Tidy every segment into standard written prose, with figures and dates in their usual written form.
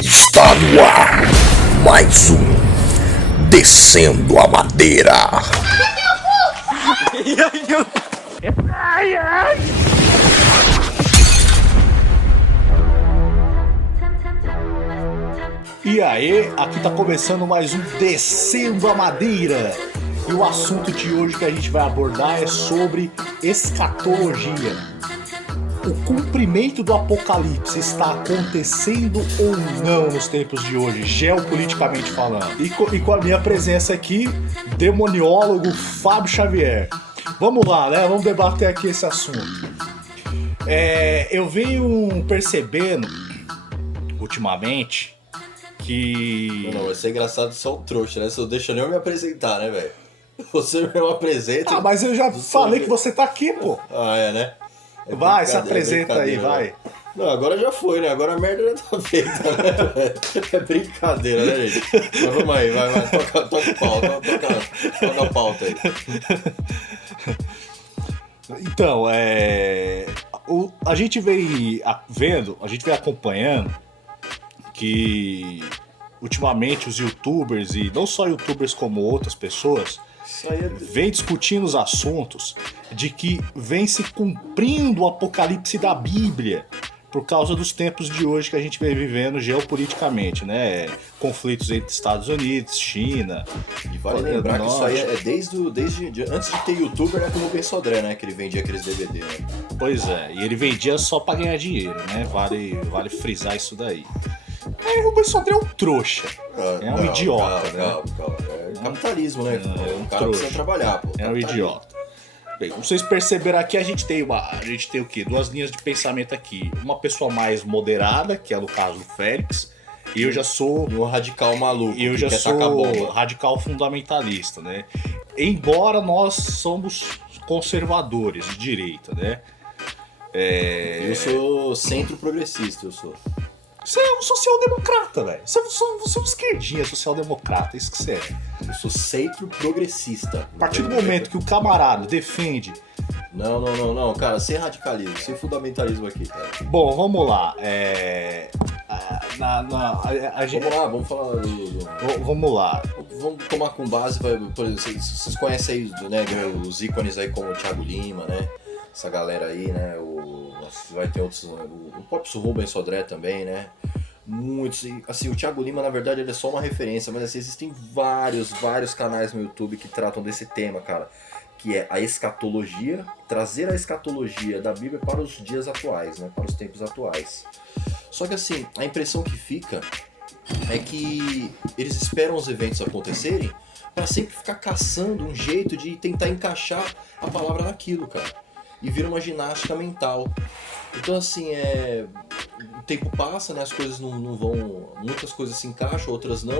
Está no ar mais um Descendo a Madeira. E aí, aqui tá começando mais um Descendo a Madeira. E o assunto de hoje que a gente vai abordar é sobre escatologia. O cumprimento do apocalipse está acontecendo ou não nos tempos de hoje, geopoliticamente falando? E com a minha presença aqui, demoniólogo Fábio Xavier. Vamos lá, né? Vamos debater aqui esse assunto. Eu venho percebendo, ultimamente, que... Não, vai ser engraçado só o trouxa, né? Você não deixa nem eu me apresentar, né, velho? Você não apresenta. Ah, mas eu já falei que você tá aqui, pô. Ah, é, né? Vai, se apresenta aí, vai. Né? Não, agora já foi, né? Agora a merda já tá feita, né? É brincadeira, né, gente? Mas vamos aí, vai, toca o pau, toca a pauta aí. Então, a gente vem vendo, a gente vem acompanhando que ultimamente os youtubers, e não só youtubers como outras pessoas, vem discutindo os assuntos de que vem se cumprindo o apocalipse da Bíblia por causa dos tempos de hoje que a gente vem vivendo geopoliticamente, né? Conflitos entre Estados Unidos, China. E vale lembrar que isso aí é desde antes de ter youtuber, né, como o Ben Sodré, né? Que ele vendia aqueles DVD, né? Pois é, e ele vendia só pra ganhar dinheiro, né? Vale frisar isso daí. O Ben Sodré é um trouxa. É um idiota, né? Calma. É capitalismo, né? Um cara precisa trabalhar, pô. É um idiota. Bem, como vocês perceberam aqui, a gente tem o quê? Duas linhas de pensamento aqui. Uma pessoa mais moderada, que é no caso o Félix, e eu já sou... E um radical maluco. E eu já sou radical fundamentalista, né? Embora nós somos conservadores de direita, né? Eu sou centro progressista, eu sou. Você é um social-democrata, velho. Você é um esquerdinha social-democrata, isso que você é. Eu sou centro progressista. A partir do momento que o camarada defende... Não, cara, sem radicalismo, sem fundamentalismo aqui, cara. Bom, vamos lá. Vamos falar do... Vamos lá. Vamos tomar com base, por exemplo, vocês conhecem aí, né, os ícones aí como o Thiago Lima, né? Essa galera aí, né? Vai ter outros. O próprio Rubens Sodré também, né? Muitos. Assim, o Thiago Lima, na verdade, ele é só uma referência, mas assim, existem vários canais no YouTube que tratam desse tema, cara. Que é a escatologia, trazer a escatologia da Bíblia para os dias atuais, né? Para os tempos atuais. Só que assim, a impressão que fica é que eles esperam os eventos acontecerem para sempre ficar caçando um jeito de tentar encaixar a palavra naquilo, cara. E vira uma ginástica mental. Então assim, o tempo passa, né? As coisas não vão... Muitas coisas se encaixam, outras não.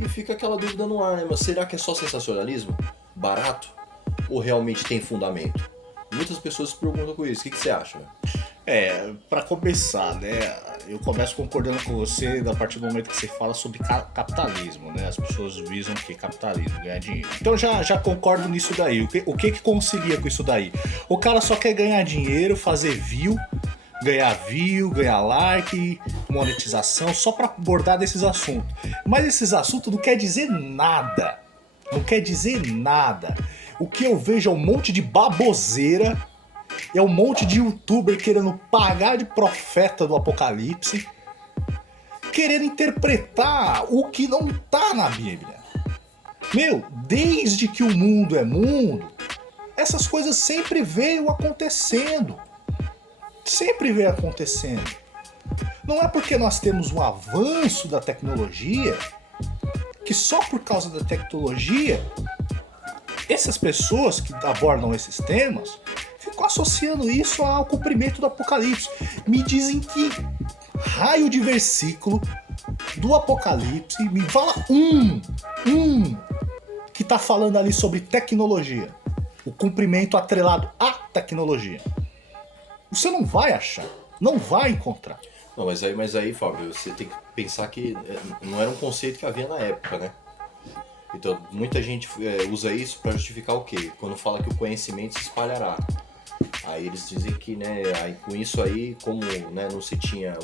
E fica aquela dúvida no ar, né? Mas será que é só sensacionalismo? Barato? Ou realmente tem fundamento? Muitas pessoas se perguntam com isso. O que você acha? Pra começar, né? Eu começo concordando com você a partir do momento que você fala sobre capitalismo, né? As pessoas visam o que? Capitalismo, ganhar dinheiro. Então já concordo nisso daí. O que concilia com isso daí? O cara só quer ganhar dinheiro, fazer view, ganhar like, monetização, só pra abordar desses assuntos. Mas esses assuntos não quer dizer nada. Não quer dizer nada. O que eu vejo é um monte de baboseira. É um monte de youtuber querendo pagar de profeta do apocalipse, querendo interpretar o que não tá na Bíblia. Desde que o mundo é mundo, essas coisas sempre veio acontecendo. Sempre veio acontecendo. Não é porque nós temos um avanço da tecnologia que só por causa da tecnologia essas pessoas que abordam esses temas ficam associando isso ao cumprimento do Apocalipse. Me dizem que raio de versículo do Apocalipse, me fala um que tá falando ali sobre tecnologia. O cumprimento atrelado à tecnologia. Você não vai achar, não vai encontrar. Não, mas aí, Fábio, você tem que pensar que não era um conceito que havia na época, né? Então, muita gente usa isso para justificar o quê? Quando fala que o conhecimento se espalhará. Aí eles dizem que, né, aí, com isso aí, como, né, não se tinha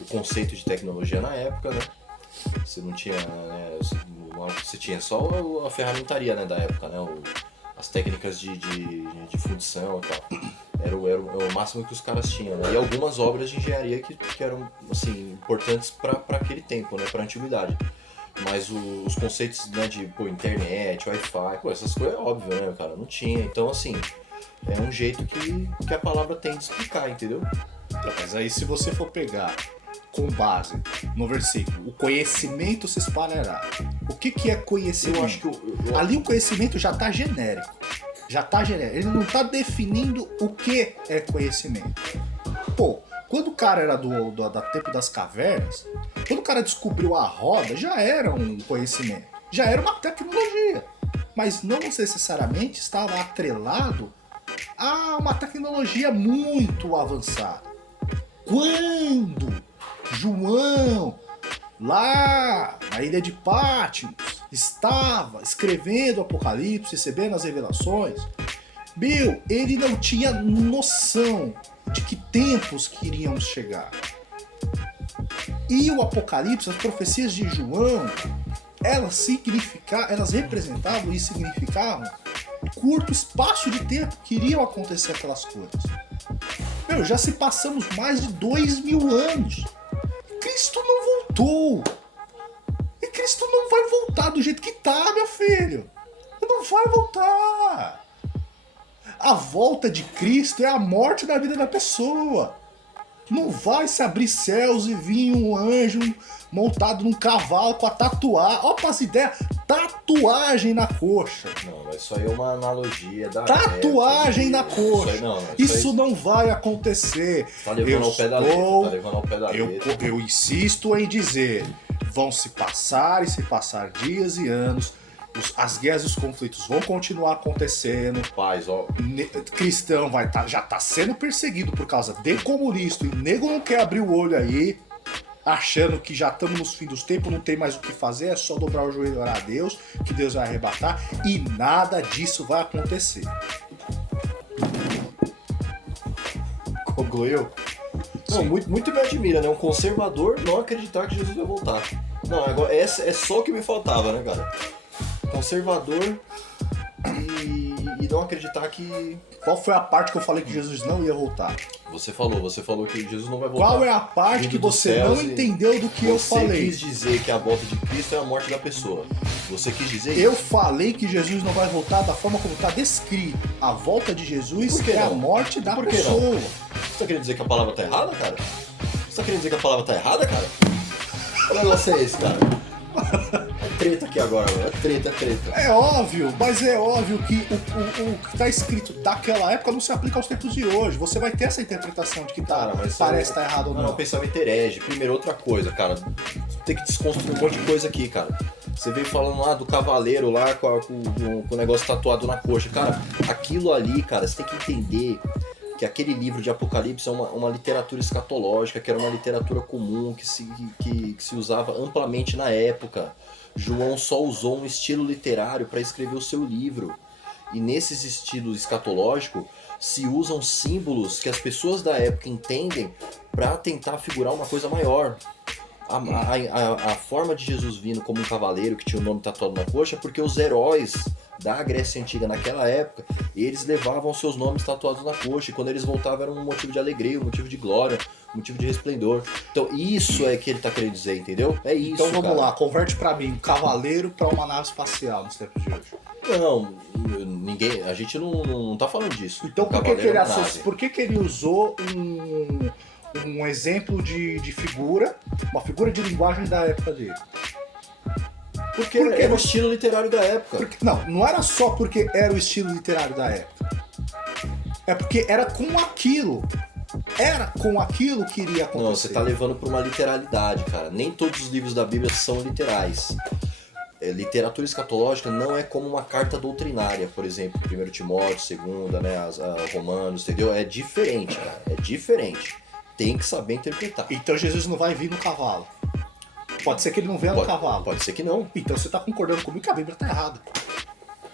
o conceito de tecnologia na época, né? Você não tinha, né, você tinha só a ferramentaria, né, da época, né? As técnicas de fundição e tal. Era o máximo que os caras tinham, né? E algumas obras de engenharia que eram, assim, importantes para aquele tempo, né? Para a antiguidade. Mas os conceitos, né, de internet, Wi-Fi, essas coisas é óbvio, né, cara? Não tinha. Então, assim, é um jeito que a palavra tem de explicar, entendeu? Mas aí se você for pegar com base no versículo, o conhecimento se espalhará. O que é conhecimento? Eu acho que ali o conhecimento já está genérico. Já está genérico. Ele não está definindo o que é conhecimento. Pô, quando o cara era do tempo das cavernas, quando o cara descobriu a roda, já era um conhecimento. Já era uma tecnologia. Mas não necessariamente estava atrelado a uma tecnologia muito avançada. Quando João, lá na ilha de Patmos, estava escrevendo o Apocalipse, recebendo as revelações, ele não tinha noção de que tempos que iriam chegar. E o Apocalipse, as profecias de João, elas representavam e significavam curto espaço de tempo que iriam acontecer aquelas coisas. Já se passamos mais de 2000 anos. Cristo não voltou. E Cristo não vai voltar do jeito que tá, meu filho. Não vai voltar. A volta de Cristo é a morte da vida da pessoa. Não vai se abrir céus e vir um anjo montado num cavalo com a tatuagem. Ó, pra as ideias, tatuagem na coxa. Não, mas isso aí é uma analogia da tatuagem na coxa. Isso não vai acontecer. Tá levando ao pé da letra, tá levando ao pé da letra. Eu insisto em dizer, vão se passar e se passar dias e anos. As guerras e os conflitos vão continuar acontecendo. Paz, ó. Cristão já tá sendo perseguido por causa de comunista. E o nego não quer abrir o olho aí, achando que já estamos nos fins dos tempos, não tem mais o que fazer, é só dobrar o joelho e orar a Deus, que Deus vai arrebatar. E nada disso vai acontecer. Concluiu? Não, muito me admira, né? Um conservador não acreditar que Jesus vai voltar. Não, agora é só o que me faltava, né, cara? Conservador e não acreditar que... Qual foi a parte que eu falei que Jesus não ia voltar? Você falou que Jesus não vai voltar. Qual é a parte que você não entendeu do que eu falei? Você quis dizer que a volta de Cristo é a morte da pessoa. Você quis dizer isso? Eu falei que Jesus não vai voltar da forma como está descrito. A volta de Jesus é a morte da pessoa. Não? Você tá querendo dizer que a palavra tá errada, cara? Você tá querendo dizer que a palavra tá errada, cara? Que negócio é esse, cara? É treta aqui agora, mano. É treta. É óbvio, mas é óbvio que o que tá escrito daquela época não se aplica aos tempos de hoje. Você vai ter essa interpretação de que parece estar errado ou não. Não, pensamento herege. Primeiro, outra coisa, cara. Tem que desconstruir um monte de coisa aqui, cara. Você veio falando lá do cavaleiro lá com o negócio tatuado na coxa. Cara, aquilo ali, cara, você tem que entender que aquele livro de Apocalipse é uma literatura escatológica, que era uma literatura comum, que se usava amplamente na época. João só usou um estilo literário para escrever o seu livro. E nesses estilos escatológicos se usam símbolos que as pessoas da época entendem para tentar figurar uma coisa maior. A forma de Jesus vindo como um cavaleiro que tinha o nome tatuado na coxa, porque os heróis da Grécia Antiga naquela época, eles levavam seus nomes tatuados na coxa, e quando eles voltavam era um motivo de alegria, um motivo de glória, um motivo de resplendor. Então isso é que ele tá querendo dizer, entendeu? É isso. Então vamos lá, converte pra mim um cavaleiro pra uma nave espacial nos tempos de hoje. Não, a gente não tá falando disso. Então por que ele usou um exemplo de figura, uma figura de linguagem da época dele? Porque era o estilo literário da época. Não era só porque era o estilo literário da época. É porque era com aquilo. Era com aquilo que iria acontecer. Não, você tá levando pra uma literalidade, cara. Nem todos os livros da Bíblia são literais. Literatura escatológica não é como uma carta doutrinária, por exemplo, 1 Timóteo, 2, né, Romanos, entendeu? É diferente, cara. É diferente. Tem que saber interpretar. Então Jesus não vai vir no cavalo. Pode ser que ele não venha no cavalo. Pode ser que não. Então você tá concordando comigo que a Bíblia tá errada.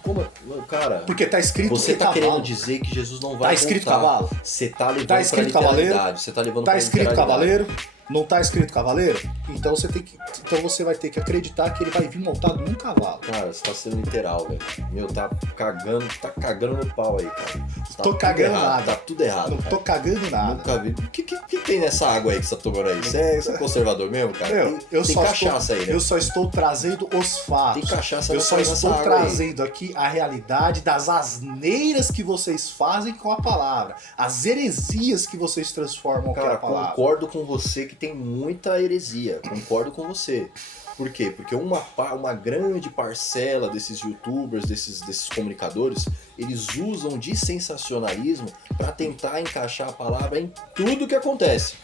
Como? Cara... Porque tá escrito você tá cavalo. querendo dizer que Jesus não vai voltar. Tá escrito cavalo? Você tá levando tá escrito pra literalidade. cavaleiro? Você tá levando tá pra escrito cavaleiro? Não tá escrito cavaleiro? Então você vai ter que acreditar que ele vai vir montado num cavalo. Cara, você tá sendo literal, velho. Meu, tá cagando no pau aí, cara. Tá Tô tudo cagando errado, nada. Tá tudo errado, Não cara. tô cagando nada. Nunca vi. O que tem nessa água aí que você tá tomando aí? Você é conservador mesmo, cara? Meu, Tem cachaça aí, né? Eu só estou trazendo os fatos. Tem cachaça Eu só nessa estou água trazendo aqui a realidade das asneiras que vocês fazem com a palavra. As heresias que vocês transformam com Cara, a palavra. concordo com você que tem muita heresia. Concordo com você. Por quê? Porque uma grande parcela desses youtubers, desses comunicadores, eles usam de sensacionalismo para tentar encaixar a palavra em tudo que acontece.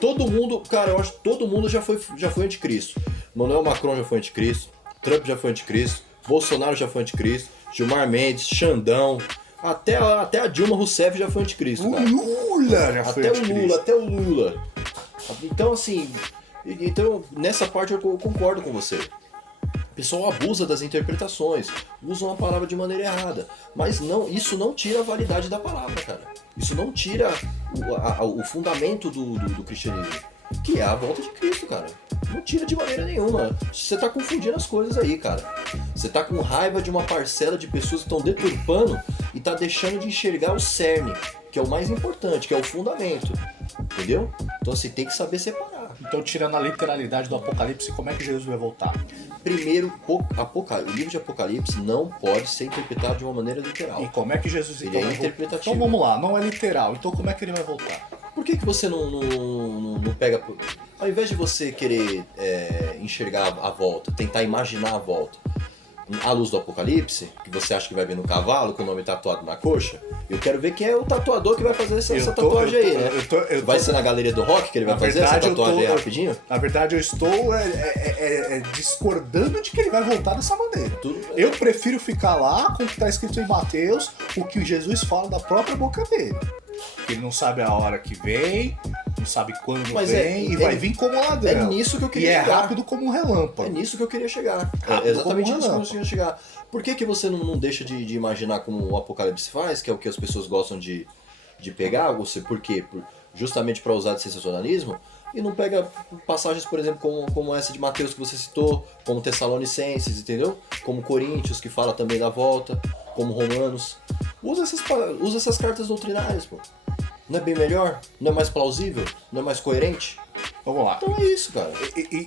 Todo mundo, cara, eu acho que todo mundo já foi anticristo. Manuel Macron já foi anticristo, Trump já foi anticristo, Bolsonaro já foi anticristo, Gilmar Mendes, Xandão, até a Dilma Rousseff já foi anticristo, cara. O Lula já foi anticristo. Até o Lula. Então, assim, nessa parte eu concordo com você. O pessoal abusa das interpretações, usam a palavra de maneira errada. Mas isso não tira a validade da palavra, cara. Isso não tira o fundamento do cristianismo, que é a volta de Cristo, cara. Não tira de maneira nenhuma. Você tá confundindo as coisas aí, cara. Você tá com raiva de uma parcela de pessoas que estão deturpando e tá deixando de enxergar o cerne, que é o mais importante, que é o fundamento. Entendeu? Então assim, tem que saber separar. Então, tirando a literalidade do Apocalipse, como é que Jesus vai voltar? Primeiro, o livro de Apocalipse não pode ser interpretado de uma maneira literal. E como é que Jesus Ele então é vai voltar? interpretativo. Então vamos lá, não é literal. Então como é que ele vai voltar? Por que você não pega... Ao invés de você querer enxergar a volta, tentar imaginar a volta, à luz do Apocalipse, que você acha que vai ver no cavalo com o nome tatuado na coxa, eu quero ver quem é o tatuador que vai fazer essa tatuagem aí, né? Vai ser na Galeria do Rock que ele vai fazer essa tatuagem aí rapidinho? Na verdade, eu estou discordando de que ele vai voltar dessa maneira. Eu prefiro ficar lá com o que está escrito em Mateus, o que Jesus fala da própria boca dele. Ele não sabe a hora que vem, não sabe quando vem e vai vir como ladrão. É nisso que eu queria chegar. E é rápido como um relâmpago. É nisso que eu queria chegar. Rápido É exatamente como um nisso que eu relâmpago. queria chegar. Por que você não deixa de imaginar como o Apocalipse faz, que é o que as pessoas gostam de pegar? Por quê? Justamente para usar de sensacionalismo, e não pega passagens, por exemplo, como essa de Mateus que você citou, como Tessalonicenses, entendeu? Como Coríntios, que fala também da volta, como Romanos. Usa essas cartas doutrinárias, pô. Não é bem melhor? Não é mais plausível? Não é mais coerente? Vamos lá. Então é isso, cara.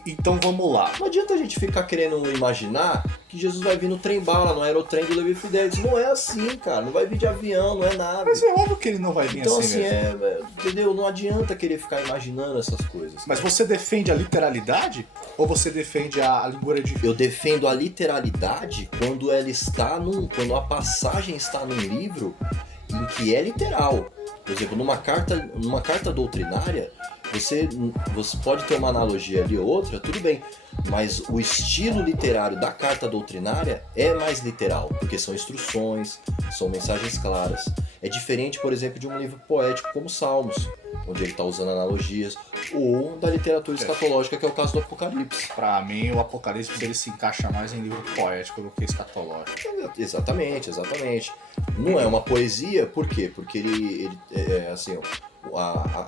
Então vamos lá. Não adianta a gente ficar querendo imaginar que Jesus vai vir no trem-bala, no aerotrem do Levi Fidelis. Não é assim, cara. Não vai vir de avião, não é nada. Mas é óbvio que ele não vai vir Então, assim mesmo. entendeu? Não adianta querer ficar imaginando essas coisas. Mas você defende a literalidade ou você defende a língua de... Eu defendo a literalidade quando ela está quando a passagem está num livro em que é literal. Por exemplo, numa carta doutrinária, você pode ter uma analogia ali ou outra, tudo bem, mas o estilo literário da carta doutrinária é mais literal, porque são instruções, são mensagens claras. É diferente, por exemplo, de um livro poético como Salmos, onde ele está usando analogias, ou da literatura escatológica, que é o caso do Apocalipse. Pra mim, o Apocalipse ele se encaixa mais em livro poético do que escatológico. Exatamente. Não é uma poesia, por quê? Porque ele assim,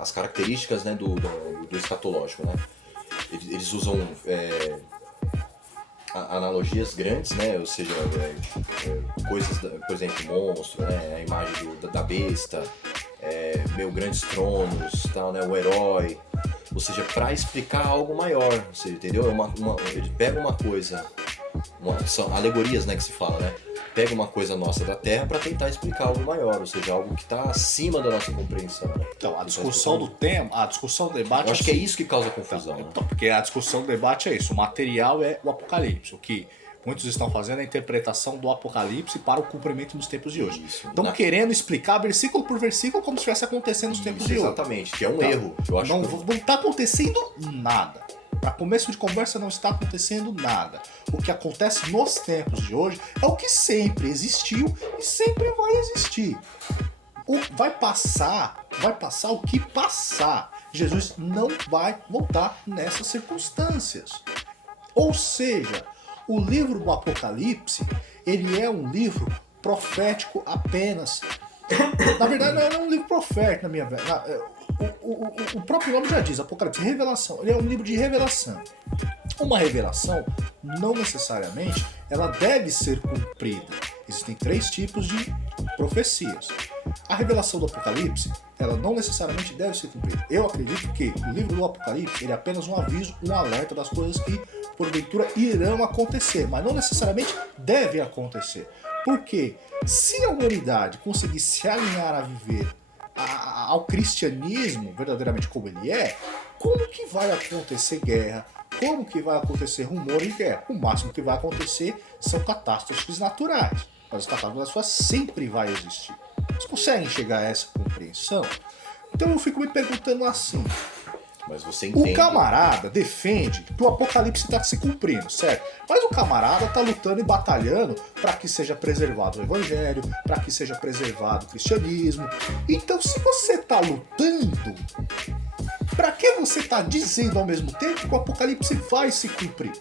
as características, né, do escatológico, né? Eles usam analogias grandes, né? Ou seja, coisas, por exemplo, monstro, né? A imagem da besta, grandes tronos, tal, né? O herói. Ou seja, para explicar algo maior, você entendeu? Ele pega uma coisa, são alegorias, né, que se fala, né? Pega uma coisa nossa da Terra para tentar explicar algo maior, ou seja, algo que está acima da nossa compreensão. Né? Então, a discussão do tema, a discussão do debate... Eu acho que é isso que causa confusão. Então, porque a discussão do debate é isso, o material é o Apocalipse, o que muitos estão fazendo é a interpretação do Apocalipse para o cumprimento dos tempos de hoje. Estão querendo explicar versículo por versículo como se estivesse acontecendo nos tempos de hoje. Exatamente, que é um erro. Eu acho não está acontecendo nada. Para começo de conversa não está acontecendo nada. O que acontece nos tempos de hoje é o que sempre existiu e sempre vai existir. Vai passar o que passar. Jesus não vai voltar nessas circunstâncias. Ou seja, o livro do Apocalipse, ele é um livro profético apenas. Na verdade, não é um livro profético, o próprio nome já diz, Apocalipse, revelação. Ele é um livro de revelação. Uma revelação, não necessariamente, ela deve ser cumprida. Existem 3 tipos de profecias. A revelação do Apocalipse, ela não necessariamente deve ser cumprida. Eu acredito que o livro do Apocalipse ele é apenas um aviso, um alerta das coisas que, porventura, irão acontecer, mas não necessariamente deve acontecer. Porque se a humanidade conseguir se alinhar a viver ao cristianismo, verdadeiramente como ele é, como que vai acontecer guerra? Como que vai acontecer rumor de guerra? O máximo que vai acontecer são catástrofes naturais. Mas as catástrofes naturais sempre vai existir. Vocês conseguem chegar a essa compreensão? Então eu fico me perguntando assim. Mas você entende. O camarada defende que o Apocalipse está se cumprindo, certo? Mas o camarada está lutando e batalhando para que seja preservado o Evangelho, para que seja preservado o cristianismo. Então, se você está lutando, para que você está dizendo ao mesmo tempo que o Apocalipse vai se cumprir?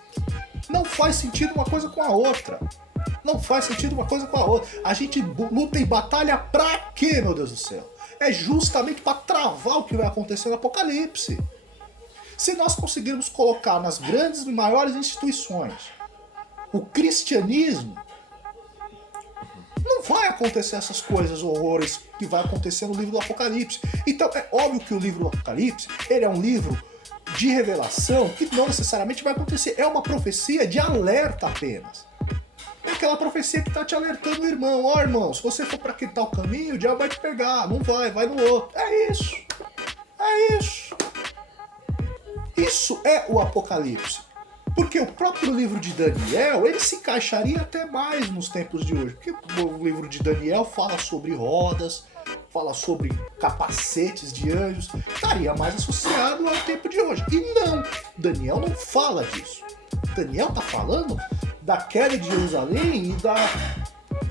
Não faz sentido uma coisa com a outra. Não faz sentido uma coisa com a outra. A gente luta e batalha pra quê, meu Deus do céu? É justamente para travar o que vai acontecer no Apocalipse. Se nós conseguirmos colocar nas grandes e maiores instituições o cristianismo, não vai acontecer essas coisas, horrores que vai acontecer no livro do Apocalipse. Então é óbvio que o livro do Apocalipse ele é um livro de revelação que não necessariamente vai acontecer. É uma profecia de alerta apenas. É aquela profecia que está te alertando o irmão. Ó, irmão, se você for para aquele tal caminho, o diabo vai te pegar. Não vai, vai no outro. É isso. É isso. Isso é o Apocalipse. Porque o próprio livro de Daniel, ele se encaixaria até mais nos tempos de hoje. Porque o livro de Daniel fala sobre rodas, fala sobre capacetes de anjos. Estaria mais associado ao tempo de hoje. E não, Daniel não fala disso. Daniel está falando da queda de Jerusalém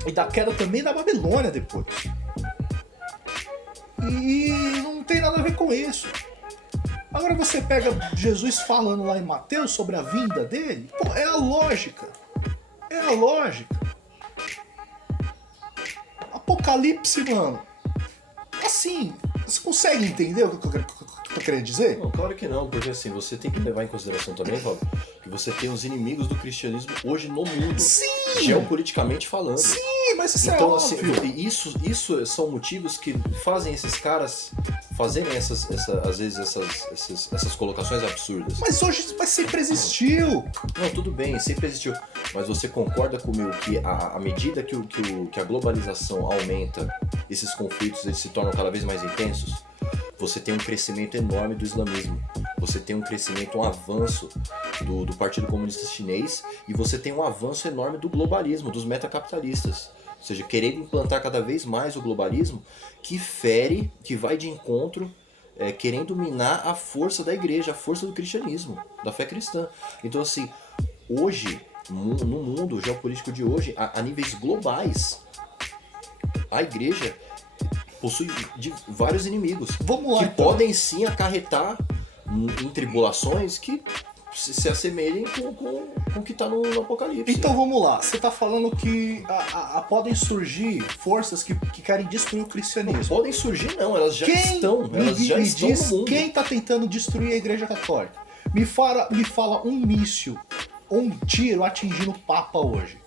e da queda também da Babilônia depois. E não tem nada a ver com isso. Agora você pega Jesus falando lá em Mateus sobre a vinda dele, pô, é a lógica. É a lógica. Apocalipse, mano. Assim, você consegue entender o que eu tô querendo dizer? Não, claro que não, porque assim, você tem que levar em consideração também, Fábio, que você tem os inimigos do cristianismo hoje no mundo. Sim! Geopoliticamente falando. Sim, mas isso então, é assim, óbvio. isso são motivos que fazem esses caras fazerem às vezes essas colocações absurdas. Mas hoje sempre existiu. Não, tudo bem, sempre existiu. Mas você concorda comigo que à medida que a globalização aumenta, esses conflitos eles se tornam cada vez mais intensos? Você tem um crescimento enorme do islamismo, você tem um crescimento, um avanço do Partido Comunista Chinês e você tem um avanço enorme do globalismo, dos metacapitalistas. Ou seja, querendo implantar cada vez mais o globalismo que fere, que vai de encontro, querendo minar a força da igreja, a força do cristianismo, da fé cristã. Então assim, hoje, no mundo geopolítico de hoje, a níveis globais, a igreja possui vários inimigos. Vamos lá, que então. podem sim acarretar em tribulações que se assemelhem com o que está no Apocalipse. Então vamos lá, você está falando que podem surgir forças que querem destruir o cristianismo. Não podem surgir não, elas já estão no mundo. Quem está tentando destruir a Igreja Católica? Me fala um míssil ou um tiro atingindo o Papa hoje.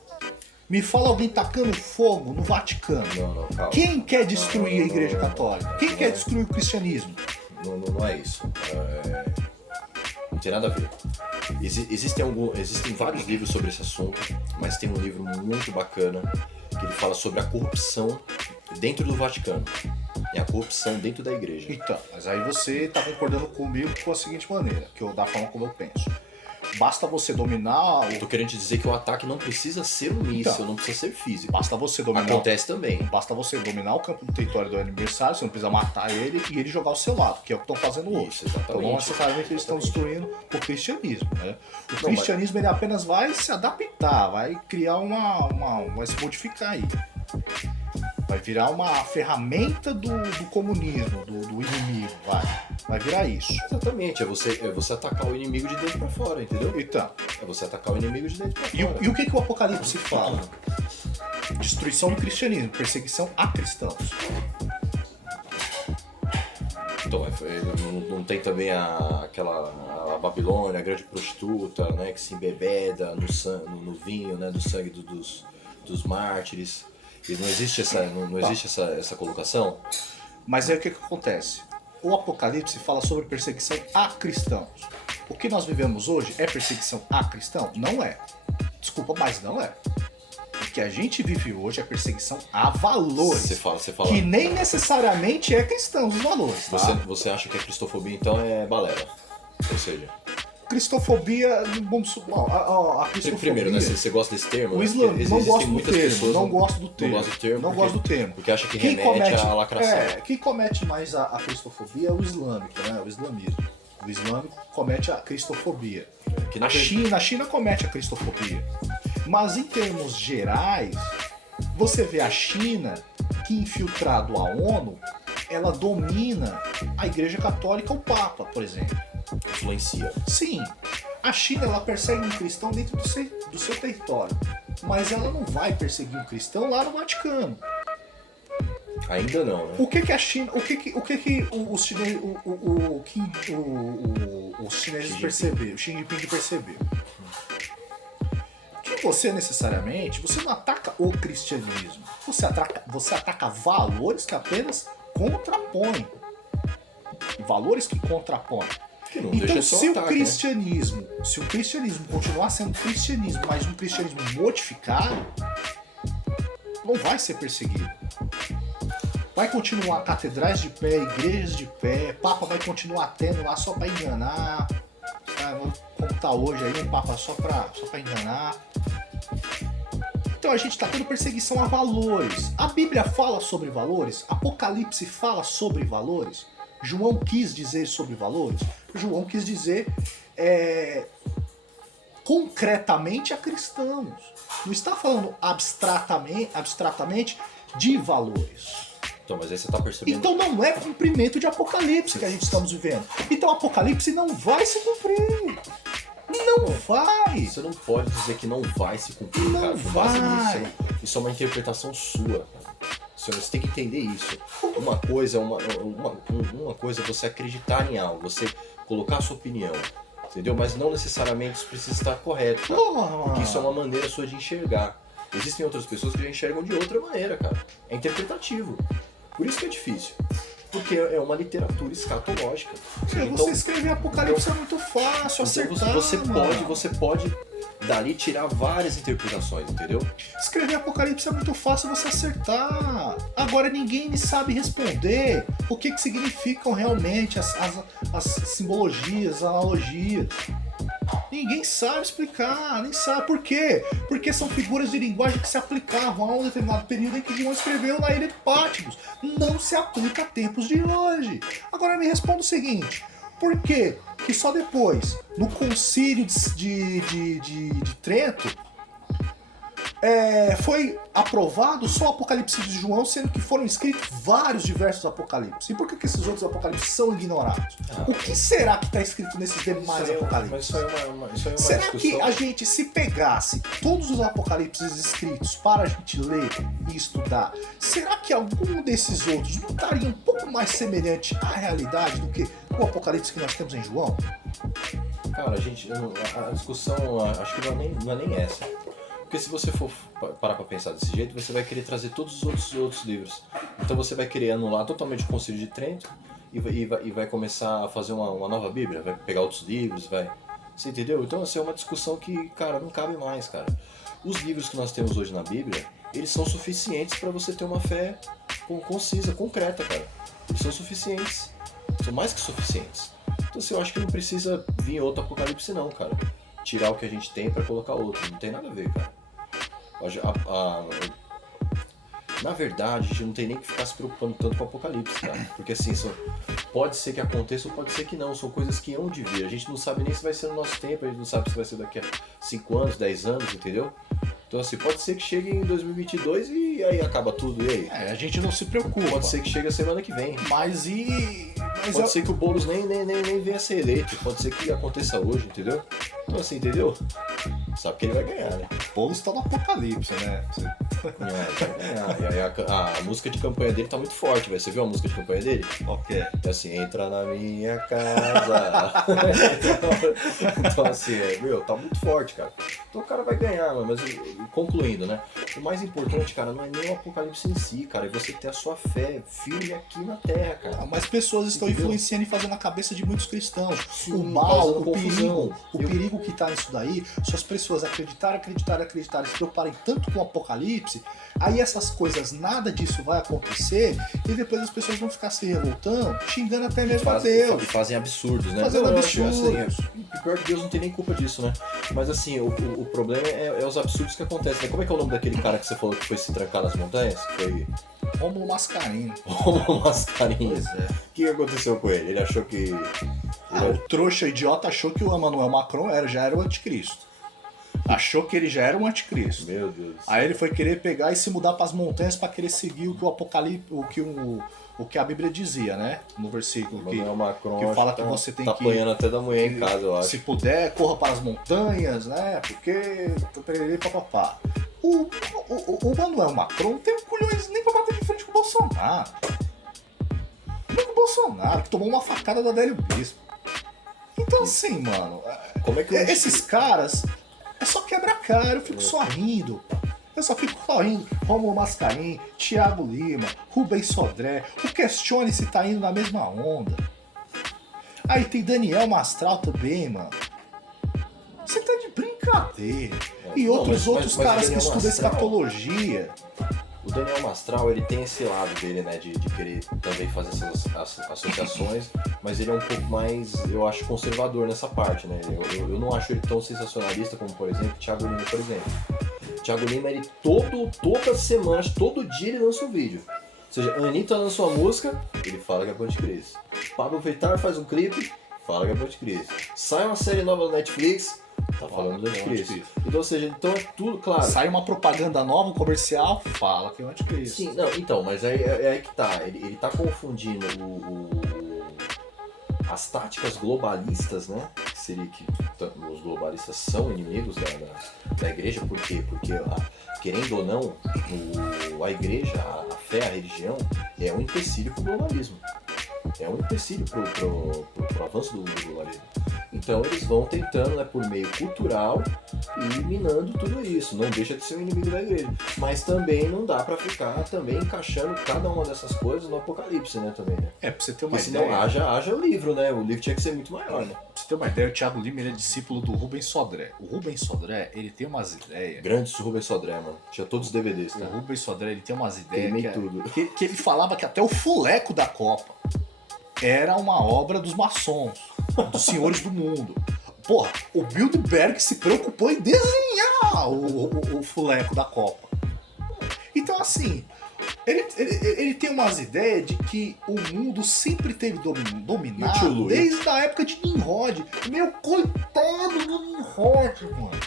Me fala alguém tacando fogo no Vaticano. Não, calma. Quem quer destruir a Igreja Católica? Quem quer destruir o cristianismo? Não é isso. Não tem nada a ver. Existem vários livros sobre esse assunto, mas tem um livro muito bacana que ele fala sobre a corrupção dentro do Vaticano. É a corrupção dentro da igreja. Então, mas aí você está concordando comigo com a seguinte maneira, da forma como eu penso. Basta você dominar Eu tô querendo te dizer que o ataque não precisa ser um míssil, Então, não precisa ser físico. Basta você dominar. Acontece também. Basta você dominar o campo do território do adversário, você não precisa matar ele e ele jogar ao seu lado, que é o que estão fazendo hoje. Isso, exatamente. Então não necessariamente eles estão destruindo o cristianismo. Né? O Não, cristianismo ele apenas vai se adaptar, vai criar vai se modificar aí. Vai virar uma ferramenta do comunismo, do inimigo, vai virar isso. Exatamente, é você atacar o inimigo de dentro pra fora, entendeu? Então, É você atacar o inimigo de dentro pra fora. e o que o Apocalipse fala? Destruição do cristianismo, perseguição a cristãos. Então, não tem também a Babilônia, a grande prostituta, né, que se embebeda no vinho, né, do sangue dos mártires. E não existe essa colocação? Mas aí o que acontece? O Apocalipse fala sobre perseguição a cristãos. O que nós vivemos hoje é perseguição a cristão? Não é. Desculpa, mas não é. O que a gente vive hoje é perseguição a valores. Você fala. Que nem necessariamente é cristãos os valores. Tá? Você acha que a cristofobia então é balela? Ou seja, Cristofobia, vamos supor, a cristofobia. primeiro, né, você gosta desse termo? O Islã, não gosto do termo. Não gosto do termo. Não gosto do termo. Porque acha que remete à lacração. Quem comete mais a cristofobia é o islâmico, né? O islamismo. O islâmico comete a cristofobia. A China comete a cristofobia. Mas em termos gerais, você vê a China, que infiltrado a ONU, ela domina a Igreja Católica, o Papa, por exemplo. Influencia. Sim, a China ela persegue um cristão dentro do seu território, mas ela não vai perseguir um cristão lá no Vaticano. Ainda não, né? O que a China, os chineses perceberam, o Xi Jinping percebeu? Que você necessariamente, você não ataca o cristianismo, você ataca valores que apenas contrapõem. Valores que contrapõem. Então, se o cristianismo continuar sendo cristianismo, mas um cristianismo modificado, não vai ser perseguido. Vai continuar catedrais de pé, igrejas de pé, Papa vai continuar tendo lá só para enganar, como tá hoje aí, um Papa só para enganar. Então a gente está tendo perseguição a valores. A Bíblia fala sobre valores, Apocalipse fala sobre valores, João quis dizer sobre valores. João quis dizer concretamente a cristãos. Não está falando abstratamente de valores. Então, mas aí você está percebendo... Então não é cumprimento de Apocalipse que a gente estamos vivendo. Então Apocalipse não vai se cumprir. Não vai. Você não pode dizer que não vai se cumprir, não cara. Vai. Isso é uma interpretação sua, cara. Você tem que entender isso. Uma coisa é você acreditar em algo, você colocar a sua opinião, entendeu? Mas não necessariamente isso precisa estar correto, cara. Porque isso é uma maneira sua de enxergar. Existem outras pessoas que já enxergam de outra maneira, cara. É interpretativo. Por isso que é difícil. Porque é uma literatura escatológica. Então, você escrever Apocalipse é muito fácil, acertar. Você pode dali tirar várias interpretações, entendeu? Escrever Apocalipse é muito fácil você acertar. Agora ninguém sabe responder o que significam realmente as simbologias, as analogias. Ninguém sabe explicar, nem sabe por quê. Porque são figuras de linguagem que se aplicavam a um determinado período em que João escreveu na ilha de Patmos. Não se aplica a tempos de hoje. Agora me responda o seguinte: por que que só depois, no concílio de Trento, foi aprovado só o Apocalipse de João, sendo que foram escritos vários diversos Apocalipses? E por que esses outros Apocalipses são ignorados? O que será que está escrito nesses demais Apocalipses? Mas isso é uma será discussão... que a gente, se pegasse todos os Apocalipses escritos para a gente ler e estudar, será que algum desses outros não estaria um pouco mais semelhante à realidade do que o Apocalipse que nós temos em João? Cara, a discussão acho que não é nem essa. Porque se você for parar pra pensar desse jeito, você vai querer trazer todos os outros livros. Então você vai querer anular totalmente o Concílio de Trento e vai começar a fazer uma nova Bíblia, vai pegar outros livros, vai... Você entendeu? Então assim, é uma discussão que, cara, não cabe mais, cara. Os livros que nós temos hoje na Bíblia, eles são suficientes para você ter uma fé concisa, concreta, cara. Eles são suficientes. São mais que suficientes. Então assim, eu acho que não precisa vir outro Apocalipse não, cara. Tirar o que a gente tem para colocar outro. Não tem nada a ver, cara. Na verdade, a gente não tem nem que ficar se preocupando tanto com o Apocalipse, cara. Porque assim, pode ser que aconteça ou pode ser que não. São coisas que hão de vir. A gente não sabe nem se vai ser no nosso tempo, a gente não sabe se vai ser daqui a 5 anos, 10 anos, entendeu? Então assim, pode ser que chegue em 2022 e aí acaba tudo, e aí? A gente não se preocupa. Pode ser que chegue a semana que vem. Mas pode ser que o Boulos nem venha a ser eleito. Pode ser que aconteça hoje, entendeu? Então assim, entendeu? Sabe que ele vai ganhar, né? O Boulos tá no Apocalipse, né? E aí a música de campanha dele tá muito forte, velho. Você viu a música de campanha dele? Ok. É assim, entra na minha casa. Então assim, tá muito forte, cara. Então o cara vai ganhar, mas concluindo, né? O mais importante, cara, não é nem o apocalipse em si, cara. É você ter a sua fé firme aqui na Terra, cara. Mas pessoas estão Entendeu? influenciando e fazendo a cabeça de muitos cristãos. Sim, O mal, causando o confusão. perigo que tá nisso daí, se as pessoas acreditarem, se preocuparem tanto com o apocalipse, aí essas coisas, nada disso vai acontecer, e depois as pessoas vão ficar se revoltando, xingando até mesmo a Deus. E fazem absurdos, né? Fazendo Não, absurdos. Assim, pior que Deus não tem nem culpa disso, né? Mas assim, o problema é os absurdos que acontecem, né? Como é que é o nome daquele cara que você falou que foi se trancar nas montanhas? Foi Rômulo Mascarenhas. Romulo Mascarenhas. Pois é. O que aconteceu com ele? Ele achou que... O trouxa idiota achou que o Emmanuel Macron já era o anticristo. Achou que ele já era um anticristo. Meu Deus. Aí ele foi querer pegar e se mudar para as montanhas para querer seguir o que o Apocalipse, o que a Bíblia dizia, né? No versículo que Emmanuel Macron que acho fala que você tem tá que... apanhando até da mulher em casa, eu acho. se puder, corra para as montanhas, né? Porque papapá. O Emmanuel Macron não tem culhões nem para bater de frente com o Bolsonaro. Nem com o Bolsonaro, que tomou uma facada da Adélio Bispo. Então assim, mano, Como é que esses caras é só quebra-cara, eu fico só rindo. Eu só fico só rindo. Rômulo Mascarim, Thiago Lima, Rubens Sodré. O Questione se tá indo na mesma onda. Aí tem Daniel Mastral também, mano. Você tá de brincadeira. E Não, outros mas caras que Daniel estudam Mastral- escatologia. O Daniel Mastral, ele tem esse lado dele, né, de querer também fazer essas associações, mas ele é um pouco mais, eu acho, conservador nessa parte, né? Eu não acho ele tão sensacionalista como, por exemplo, Thiago Lima, por exemplo. Thiago Lima, ele toda semana, todo dia ele lança um vídeo. Ou seja, a Anitta lança uma música, ele fala que é anticristo. Pablo Vittar faz um clipe, fala que é anticristo. Sai uma série nova da Netflix, tá falando do anticristo. Então, ou seja, então é tudo, claro. Sai uma propaganda nova, um comercial, fala que é o anticristo. Sim, não, então, mas é aí que tá. Ele tá confundindo as táticas globalistas, né? Que seria que os globalistas são inimigos da igreja, por quê? Porque, querendo ou não, a igreja, a fé, a religião, é um empecilho pro globalismo. É um empecilho pro avanço do globalismo. Então eles vão tentando, né, por meio cultural, ir minando tudo isso. Não deixa de ser um inimigo da igreja. Mas também não dá pra ficar também encaixando cada uma dessas coisas no Apocalipse, né, também, né? É, pra você ter uma Porque senão ideia. haja o livro, né? O livro tinha que ser muito maior, né? Pra você ter uma ideia, o Thiago Lima ele é discípulo do Rubens Sodré. O Rubens Sodré, ele tem umas ideias. Grande Rubens Sodré, mano. Tinha todos os DVDs, O tá? Rubens Sodré, ele tem umas ideias Queimei que, tudo. que ele falava que até o fuleco da Copa era uma obra dos maçons, dos senhores do mundo. Porra, o Bilderberg se preocupou em desenhar o fuleco da Copa. Então, assim, ele tem umas ideias de que o mundo sempre teve E o tio dominado Lu, desde a época de Nimrod. Meu coitado do Nimrod, mano.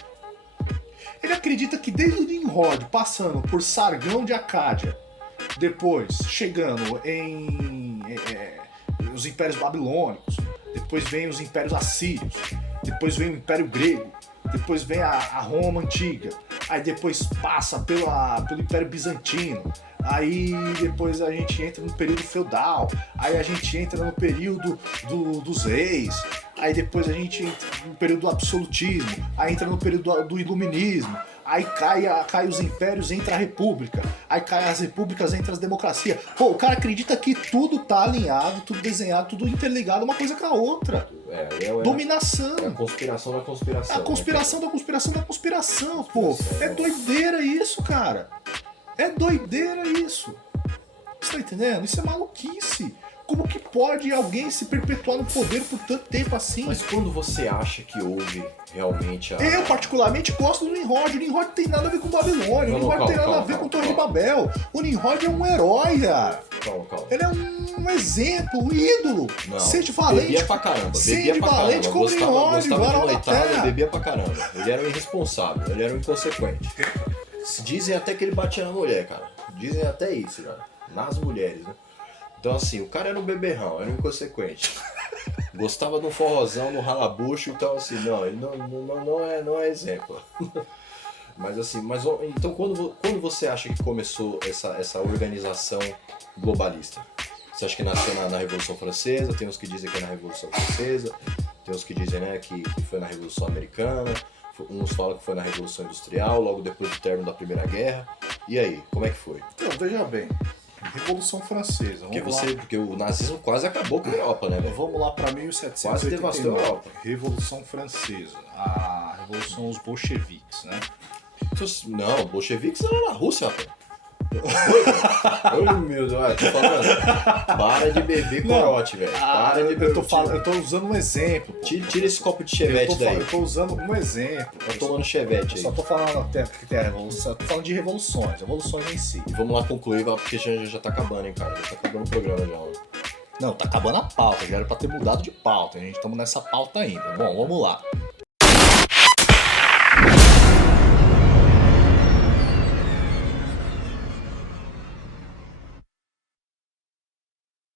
Ele acredita que desde o Nimrod, passando por Sargão de Acádia, depois chegando em os impérios babilônicos, depois vem os impérios assírios, depois vem o Império Grego, depois vem a Roma Antiga, aí depois passa pelo Império Bizantino, aí depois a gente entra no período feudal, aí a gente entra no período dos reis, aí depois a gente entra no período do absolutismo, aí entra no período do iluminismo, aí cai os impérios, entra a república, aí cai as repúblicas, entra as democracias. Pô, o cara acredita que tudo tá alinhado, tudo desenhado, tudo interligado uma coisa com a outra. Dominação. É a conspiração da conspiração. A conspiração da conspiração da conspiração, pô. É doideira isso, cara. É doideira isso. Você tá entendendo? Isso é maluquice. Como que pode alguém se perpetuar no poder por tanto tempo assim? Mas quando você acha que houve realmente a... Eu, particularmente, gosto do Nimrod. O Nimrod tem nada a ver com Babilônia. Não, O Nimrod calma, tem nada a calma, ver com calma, Torre de calma. Babel. O Nimrod é um herói, cara. Calma. Ele é um exemplo, um ídolo. Não, Sede valente. bebia pra caramba, Sede bebia pra valente caramba. como Gostava Nimrod, de varão da noitada e terra. bebia pra caramba. Ele era um irresponsável, ele era um inconsequente. Dizem até que ele batia na mulher, cara. Dizem até isso, cara. Nas mulheres, né? Então assim, o cara era um beberrão, era um inconsequente. Gostava de um forrozão, no ralabucho, então assim, não, ele não é exemplo. Mas assim, então quando você acha que começou essa organização globalista? Você acha que nasceu na Revolução Francesa? Tem uns que dizem que é na Revolução Francesa, tem uns que dizem, né, que foi na Revolução Americana, uns falam que foi na Revolução Industrial, logo depois do término da Primeira Guerra. E aí, como é que foi? Então, veja bem, Revolução Francesa. Porque o nazismo quase acabou com a Europa, né, velho? Vamos lá para 1789. Quase devastou a Europa. Revolução Francesa. A Revolução dos bolcheviques, né? Não, bolcheviques eram na Rússia, rapaz. Oi, meu Deus, tô falando. Para de beber corote, velho. Para de beber. Eu tô usando um exemplo. Pô. Tira esse copo de chevette daí. Eu tô usando um exemplo. Eu tô tomando chevette aí. Só tô falando até que tem a revolução. Tô falando de revoluções em si. E vamos lá concluir, porque já tá acabando, hein, cara. Já tá acabando o programa já. Não, tá acabando a pauta. Já era pra ter mudado de pauta. A gente estamos nessa pauta ainda. Bom, vamos lá.